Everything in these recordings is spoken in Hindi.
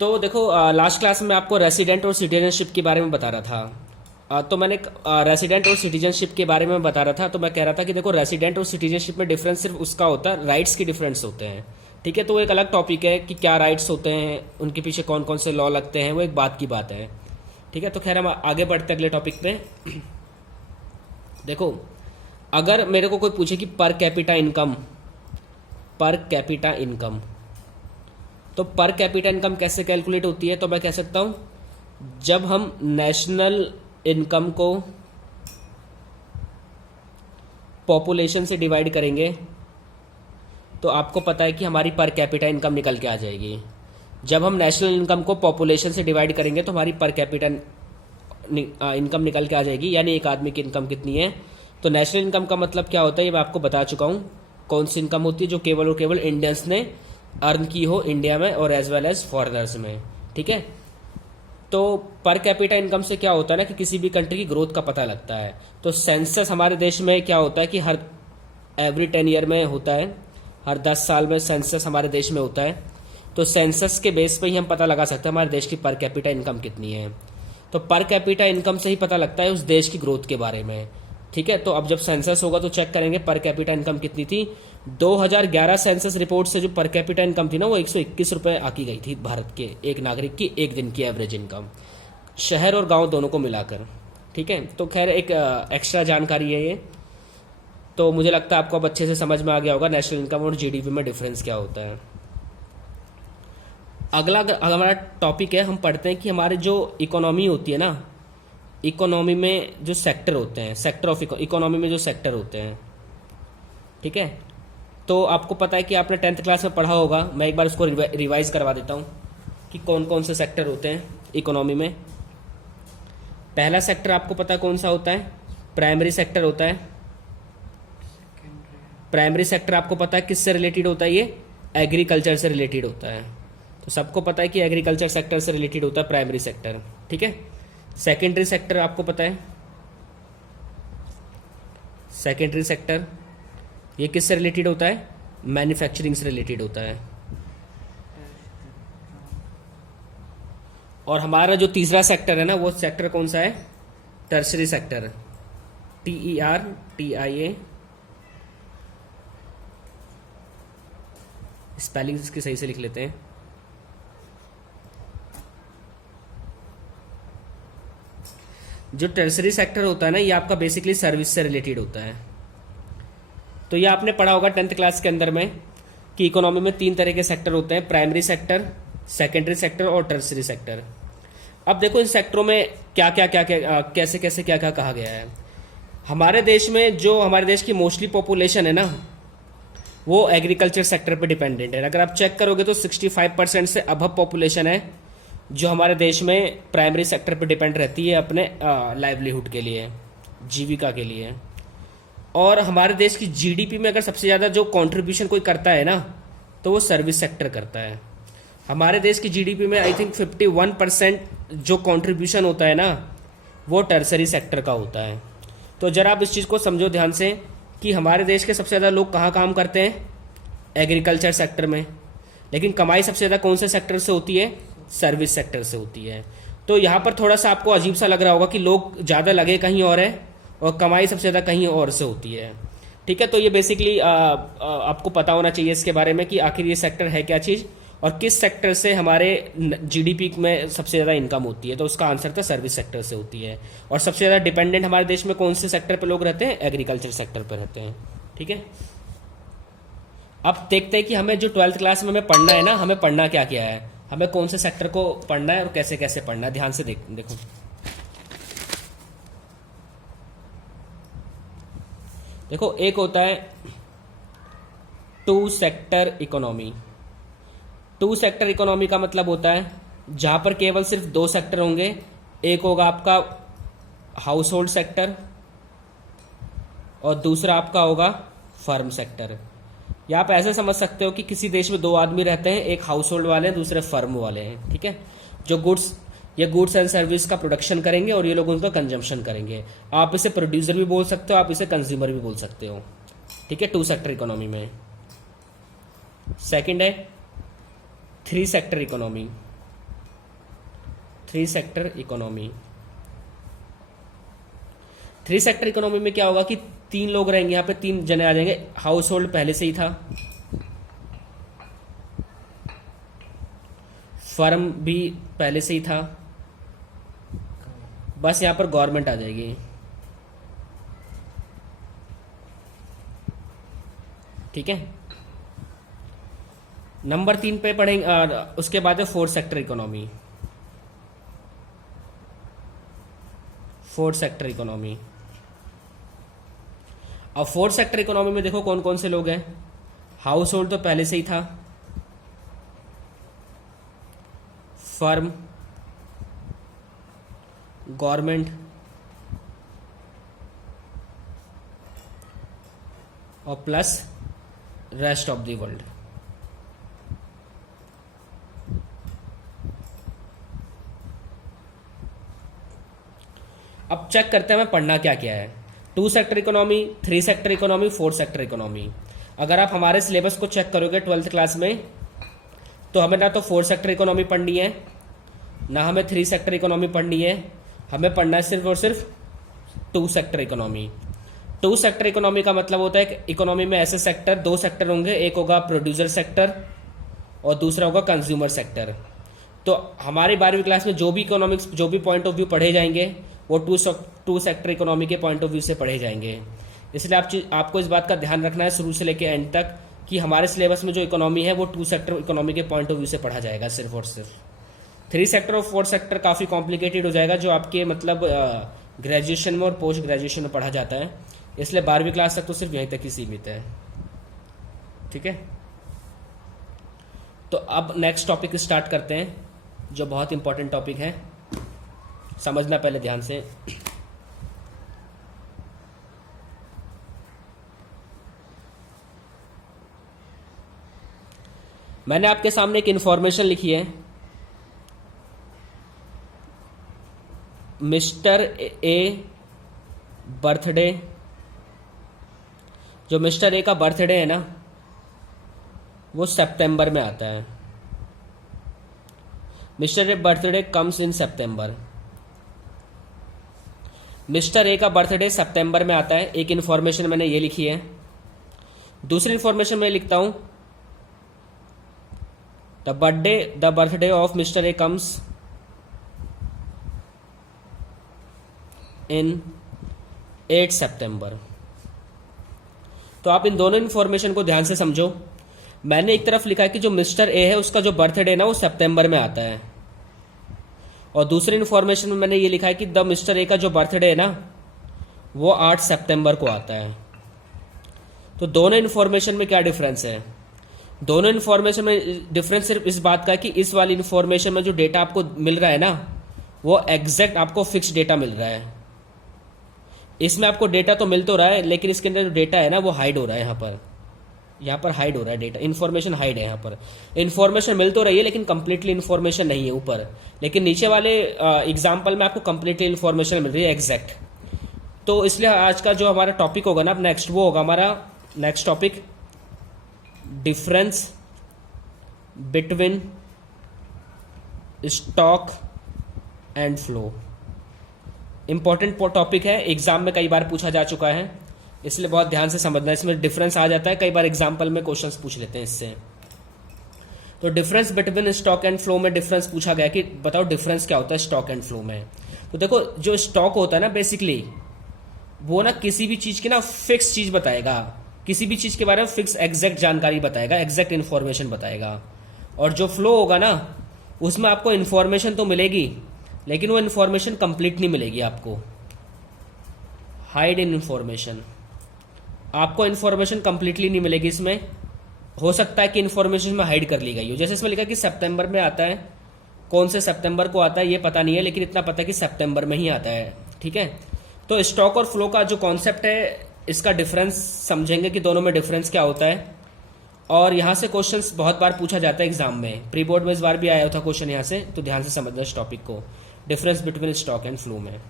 तो देखो, लास्ट क्लास में आपको रेसिडेंट और सिटीजनशिप के बारे में बता रहा था। तो मैंने रेसिडेंट और सिटीजनशिप के बारे में बता रहा था, तो मैं कह रहा था कि देखो, रेसिडेंट और सिटीजनशिप में डिफरेंस सिर्फ उसका होता है, राइट्स की डिफरेंस होते हैं। ठीक है, तो वो एक अलग टॉपिक है कि क्या राइट्स होते हैं, उनके पीछे कौन कौन से लॉ लगते हैं, वो एक बात की बात है। ठीक है, तो खैर हम आगे बढ़ते हैं अगले टॉपिक पे। देखो, अगर मेरे को कोई पूछे कि पर कैपिटा इनकम, तो पर कैपिटा इनकम कैसे कैलकुलेट होती है, तो मैं कह सकता हूं जब हम नेशनल इनकम को पॉपुलेशन से डिवाइड करेंगे तो आपको पता है कि हमारी पर कैपिटा इनकम निकल के आ जाएगी। जब हम नेशनल इनकम को पॉपुलेशन से डिवाइड करेंगे तो हमारी पर कैपिटा इनकम निकल के आ जाएगी, यानी एक आदमी की इनकम कितनी है। तो नेशनल इनकम का मतलब क्या होता है ये मैं आपको बता चुका हूं। कौन सी इनकम होती है जो केवल और केवल इंडियंस ने अर्न की हो इंडिया में और एज वेल एज फॉरेनर्स में। ठीक है, तो पर कैपिटा इनकम से क्या होता है ना कि किसी भी कंट्री की ग्रोथ का पता लगता है। तो सेंसस हमारे देश में क्या होता है कि हर एवरी 10 ईयर में होता है, हर 10 साल में सेंसस हमारे देश में होता है। तो सेंसस के बेस पे ही हम पता लगा सकते हैं हमारे देश की पर कैपिटा इनकम कितनी है। तो पर कैपिटा इनकम से ही पता लगता है उस देश की ग्रोथ के बारे में। ठीक है, तो अब जब सेंसस होगा तो चेक करेंगे पर कैपिटा इनकम कितनी थी। 2011 सेंसस रिपोर्ट से जो पर कैपिटा इनकम थी ना वो 121 रुपए आकी गई थी भारत के एक नागरिक की एक दिन की एवरेज इनकम, शहर और गांव दोनों को मिलाकर। ठीक है, तो खैर एक एक्स्ट्रा जानकारी है ये। तो मुझे लगता है आपको अब अच्छे से समझ में आ गया होगा नेशनल इनकम और जीडीपी में डिफरेंस क्या होता है। अगला हमारा टॉपिक है, हम पढ़ते हैं कि हमारे जो इकोनॉमी होती है ना, इकोनॉमी में जो सेक्टर होते हैं, सेक्टर ऑफ इकोनॉमी में जो सेक्टर होते हैं। ठीक है, तो आपको पता है कि आपने 10th क्लास में पढ़ा होगा, मैं एक बार उसको रिवाइज करवा देता हूँ कि कौन कौन से सेक्टर होते हैं इकोनॉमी में। पहला सेक्टर आपको पता है कौन सा होता है, प्राइमरी सेक्टर होता है। प्राइमरी सेक्टर आपको पता है किससे रिलेटेड होता है, ये एग्रीकल्चर से रिलेटेड होता है। तो सबको पता है कि एग्रीकल्चर सेक्टर से रिलेटेड होता है प्राइमरी सेक्टर। ठीक है, सेकेंडरी सेक्टर आपको पता है, सेकेंडरी सेक्टर ये किससे रिलेटेड होता है, मैन्युफैक्चरिंग से रिलेटेड होता है। और हमारा जो तीसरा सेक्टर है ना वो सेक्टर कौन सा है, टर्शरी सेक्टर, TERTIA। स्पेलिंग इसकी सही से लिख लेते हैं। जो टर्सरी सेक्टर होता है ना ये आपका बेसिकली सर्विस से रिलेटेड होता है। तो ये आपने पढ़ा होगा 10th क्लास के अंदर में कि इकोनॉमी में 3 तरह के सेक्टर होते हैं, प्राइमरी सेक्टर, सेकेंडरी सेक्टर और टर्सरी सेक्टर। अब देखो इन सेक्टरों में क्या क्या कैसे कैसे क्या क्या कहा गया है। हमारे देश में जो हमारे देश की मोस्टली पॉपुलेशन है ना वो एग्रीकल्चर सेक्टर पे डिपेंडेंट है। अगर आप चेक करोगे तो 65% से अबव पॉपुलेशन है जो हमारे देश में प्राइमरी सेक्टर पर डिपेंड रहती है अपने लाइवलीहुड के लिए, जीविका के लिए। और हमारे देश की जीडीपी में अगर सबसे ज़्यादा जो कंट्रीब्यूशन कोई करता है ना तो वो सर्विस सेक्टर करता है। हमारे देश की जीडीपी में आई थिंक 51% जो कंट्रीब्यूशन होता है ना वो टर्सरी सेक्टर का होता है। तो जरा आप इस चीज़ को समझो ध्यान से कि हमारे देश के सबसे ज़्यादा लोग कहाँ काम करते हैं, एग्रीकल्चर सेक्टर में, लेकिन कमाई सबसे ज़्यादा कौन से सेक्टर से होती है, सर्विस सेक्टर से होती है। तो यहाँ पर थोड़ा सा आपको अजीब सा लग रहा होगा कि लोग ज़्यादा लगे कहीं और है और कमाई सबसे ज़्यादा कहीं और से होती है। ठीक है, तो ये बेसिकली आपको पता होना चाहिए इसके बारे में कि आखिर ये सेक्टर है क्या चीज़ और किस सेक्टर से हमारे जीडीपी में सबसे ज़्यादा इनकम होती है। तो उसका आंसर था सर्विस सेक्टर से होती है। और सबसे ज़्यादा डिपेंडेंट हमारे देश में कौन से सेक्टर पर लोग रहते हैं, एग्रीकल्चर सेक्टर पर रहते हैं। ठीक है, अब देखते हैं कि हमें जो 12th क्लास में हमें पढ़ना है ना, हमें पढ़ना क्या क्या है, हमें कौन से सेक्टर को पढ़ना है और कैसे कैसे पढ़ना है। ध्यान से देखो, देखो एक होता है 2 सेक्टर इकोनॉमी। 2 सेक्टर इकोनॉमी का मतलब होता है जहां पर केवल सिर्फ 2 सेक्टर होंगे। एक होगा आपका हाउस होल्ड सेक्टर और दूसरा आपका होगा फर्म सेक्टर। या आप ऐसे समझ सकते हो कि किसी देश में 2 आदमी रहते हैं, एक हाउस होल्ड वाले हैं दूसरे फर्म वाले हैं। ठीक है, जो गुड्स एंड सर्विस का प्रोडक्शन करेंगे और ये लोग उनका कंजम्पशन करेंगे। आप इसे प्रोड्यूसर भी बोल सकते हो, आप इसे कंज्यूमर भी बोल सकते हो। ठीक है, 2 सेक्टर इकोनॉमी में। सेकंड है 3 sector economy. Three sector economy. Three sector economy में क्या होगा कि तीन लोग रहेंगे, यहाँ पे तीन जने आ जाएंगे। हाउस होल्ड पहले से ही था, फर्म भी पहले से ही था, बस यहाँ पर गवर्नमेंट आ जाएगी। ठीक है, नंबर 3 पे पढ़ेंगे। और उसके बाद है fourth sector economy. Fourth sector economy, अब फोर्थ सेक्टर इकोनॉमी में देखो कौन कौन से लोग हैं। हाउस होल्ड तो पहले से ही था, फर्म, गवर्नमेंट और plus rest of the world. अब चेक करते हैं मैं पढ़ना क्या क्या है। Two sector economy, three sector economy, fourth sector economy. अगर आप हमारे सिलेबस को चेक करोगे 12th क्लास में, तो हमें ना तो फोर्थ सेक्टर इकोनॉमी पढ़नी है, ना हमें थ्री सेक्टर इकोनॉमी पढ़नी है। हमें पढ़ना है सिर्फ और सिर्फ two sector economy. Two sector economy का मतलब होता है कि इकोनॉमी में ऐसे सेक्टर, दो सेक्टर होंगे, एक होगा प्रोड्यूसर सेक्टर और दूसरा होगा कंज्यूमर सेक्टर। तो हमारी 12वीं क्लास में जो भी इकोनॉमिक्स, जो भी पॉइंट ऑफ व्यू पढ़े जाएंगे वो टू सेक्टर इकोनॉमी के पॉइंट ऑफ व्यू से पढ़े जाएंगे। इसलिए आपको इस बात का ध्यान रखना है शुरू से लेकर एंड तक कि हमारे सिलेबस में जो इकोनॉमी है वो टू सेक्टर इकोनॉमी के पॉइंट ऑफ व्यू से पढ़ा जाएगा सिर्फ और सिर्फ। थ्री सेक्टर और फोर्थ सेक्टर काफ़ी कॉम्प्लिकेटेड हो जाएगा, जो आपके मतलब ग्रेजुएशन में और पोस्ट ग्रेजुएशन में पढ़ा जाता है। इसलिए 12वीं क्लास तक तो सिर्फ यहीं तक ही सीमित है। ठीक है, तो अब नेक्स्ट टॉपिक स्टार्ट करते हैं, जो बहुत इंपॉर्टेंट टॉपिक है, समझना पहले ध्यान से। मैंने आपके सामने एक इंफॉर्मेशन लिखी है। मिस्टर ए बर्थडे, जो मिस्टर ए का बर्थडे है ना, वो सितंबर में आता है। Mister A birthday comes in September. Mister A का बर्थडे सितंबर में आता है, एक इंफॉर्मेशन मैंने ये लिखी है। दूसरी इंफॉर्मेशन मैं लिखता हूं, the birthday of mister A comes in 8 सितंबर। तो आप इन दोनों इंफॉर्मेशन को ध्यान से समझो। मैंने एक तरफ लिखा है कि जो मिस्टर ए है उसका जो बर्थडे ना वो सितंबर में आता है, और दूसरी इंफॉर्मेशन में मैंने ये लिखा है कि द मिस्टर ए का जो बर्थडे है ना वो 8 सितंबर को आता है। तो दोनों इंफॉर्मेशन में क्या डिफरेंस है? दोनों इंफॉर्मेशन में डिफरेंस सिर्फ इस बात का है कि इस वाली इंफॉर्मेशन में जो डेटा आपको मिल रहा है ना वो एग्जैक्ट आपको फिक्स डेटा मिल रहा है। इसमें आपको डेटा तो मिल तो रहा है, लेकिन इसके अंदर जो डेटा है ना वो हाइड हो रहा है। यहाँ पर हाइड हो रहा है डेटा, इन्फॉर्मेशन हाइड है। यहाँ पर इन्फॉर्मेशन मिल तो रही है लेकिन कंप्लीटली इन्फॉर्मेशन नहीं है ऊपर, लेकिन नीचे वाले एग्जाम्पल में आपको कंप्लीटली इन्फॉर्मेशन मिल रही है एग्जैक्ट। तो इसलिए आज का जो हमारा टॉपिक होगा ना नेक्स्ट, वो होगा हमारा next topic difference between stock and flow. Important topic है, एग्जाम में कई बार पूछा जा चुका है, इसलिए बहुत ध्यान से समझना है। इसमें डिफरेंस आ जाता है, कई बार एग्जाम्पल में क्वेश्चंस पूछ लेते हैं इससे। तो difference between stock and flow में डिफरेंस पूछा गया कि बताओ डिफरेंस क्या होता है स्टॉक एंड फ्लो में। तो देखो जो स्टॉक होता है ना बेसिकली वो ना किसी भी चीज की ना फिक्स चीज बताएगा, किसी भी चीज के बारे में फिक्स एग्जैक्ट जानकारी बताएगा, एग्जैक्ट इन्फॉर्मेशन बताएगा। और जो फ्लो होगा ना उसमें आपको इन्फॉर्मेशन तो मिलेगी लेकिन वो इन्फॉर्मेशन कंप्लीट नहीं मिलेगी आपको। हाइड इन इन्फॉर्मेशन, आपको इन्फॉर्मेशन कंप्लीटली नहीं मिलेगी। इसमें हो सकता है कि इन्फॉर्मेशन में हाइड कर ली गई हो, जैसे इसमें लिखा कि सितंबर में आता है, कौन से सितंबर को आता है ये पता नहीं है, लेकिन इतना पता है कि सितंबर में ही आता है। ठीक है, तो स्टॉक और फ्लो का जो कॉन्सेप्ट है इसका डिफरेंस समझेंगे कि दोनों में डिफरेंस क्या होता है। और यहाँ से क्वेश्चंस बहुत बार पूछा जाता है एग्जाम में, प्री बोर्ड में इस बार भी आया था क्वेश्चन यहाँ से, तो ध्यान से समझना इस टॉपिक को, difference between stock and flow में।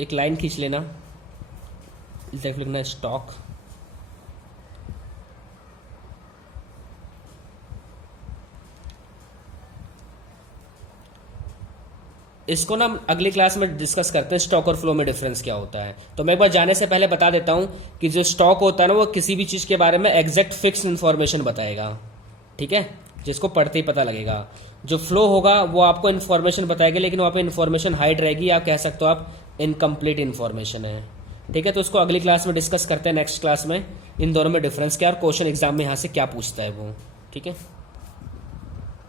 एक लाइन खींच लेना, इस तरफ लिखना स्टॉक इसको ना हम अगली क्लास में डिस्कस करते हैं, स्टॉक और फ्लो में डिफरेंस क्या होता है। तो मैं एक बार जाने से पहले बता देता हूं कि जो स्टॉक होता है ना, वो किसी भी चीज के बारे में एग्जैक्ट फिक्स इन्फॉर्मेशन बताएगा, ठीक है, जिसको पढ़ते ही पता लगेगा। जो फ्लो होगा वो आपको इन्फॉर्मेशन बताएगा, लेकिन वहां पे इन्फॉर्मेशन हाइड रहेगी, आप कह सकते हो आप इनकम्प्लीट इन्फॉर्मेशन है, ठीक है। तो उसको अगली क्लास में डिस्कस करते हैं, नेक्स्ट क्लास में इन दोनों में डिफरेंस क्या और क्वेश्चन एग्जाम में यहाँ से क्या पूछता है वो, ठीक है।